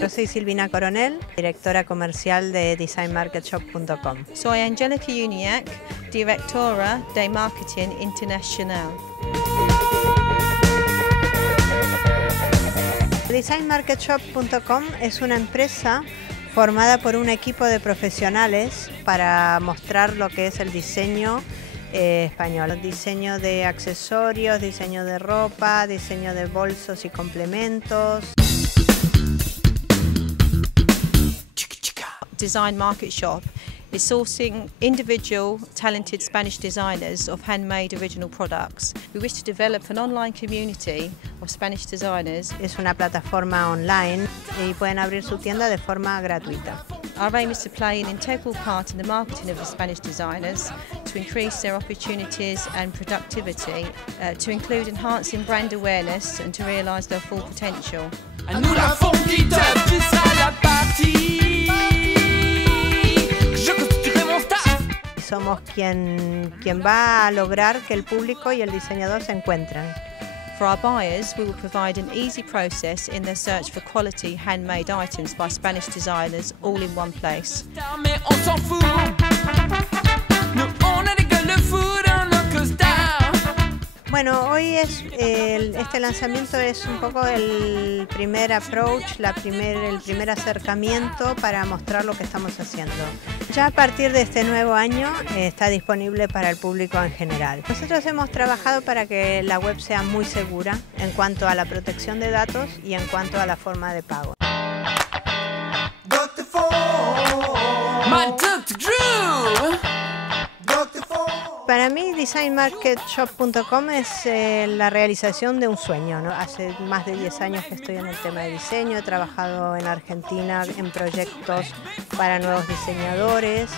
Yo soy Silvina Coronel, directora comercial de designmarketshop.com. Soy Angelica Uniacke, directora de Marketing Internacional. Designmarketshop.com es una empresa formada por un equipo de profesionales para mostrar lo que es el diseño español. Diseño de accesorios, diseño de ropa, diseño de bolsos y complementos. Design Market Shop is sourcing individual, talented Spanish designers of handmade original products. We wish to develop an online community of Spanish designers. Es una plataforma online y pueden abrir su tienda de forma gratuita. Our aim is to play an integral part in the marketing of the Spanish designers, to increase their opportunities and productivity, to include enhancing brand awareness and to realise their full potential. Nous la fonguita, tu seras la partie. Somos quien va a lograr que el público y el diseñador se encuentren. For our buyers, we will provide an easy process in their search for quality handmade items by Spanish designers all in one place. Mais on s'en fout. Nous on a des gueules de fou dans nos costards. Bueno, hoy este lanzamiento es un poco el primer approach, el primer acercamiento para mostrar lo que estamos haciendo. Ya a partir de este nuevo año está disponible para el público en general. Nosotros hemos trabajado para que la web sea muy segura en cuanto a la protección de datos y en cuanto a la forma de pago. Para mí, designmarketshop.com es la realización de un sueño, ¿no? Hace más de 10 años que estoy en el tema de diseño, he trabajado en Argentina en proyectos para nuevos diseñadores.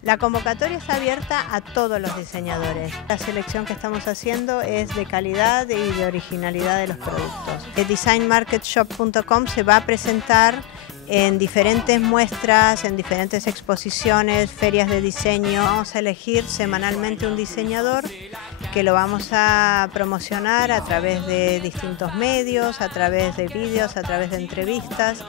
La convocatoria está abierta a todos los diseñadores. La selección que estamos haciendo es de calidad y de originalidad de los productos. El designmarketshop.com se va a presentar en diferentes muestras, en diferentes exposiciones, ferias de diseño. Vamos a elegir semanalmente un diseñador que lo vamos a promocionar a través de distintos medios, a través de vídeos, a través de entrevistas.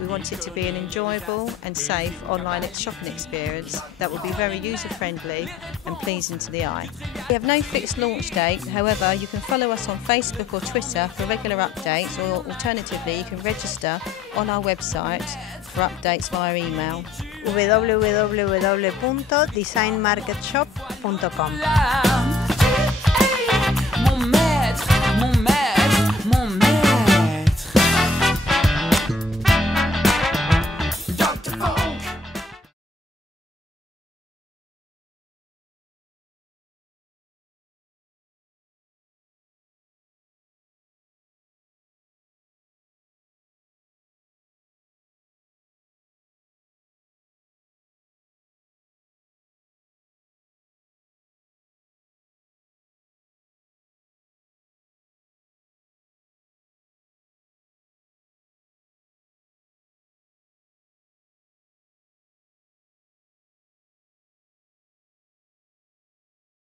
We want it to be an enjoyable and safe online shopping experience that will be very user-friendly and pleasing to the eye. We have no fixed launch date, however you can follow us on Facebook or Twitter for regular updates, or alternatively you can register on our website for updates via email. www.designmarketshop.com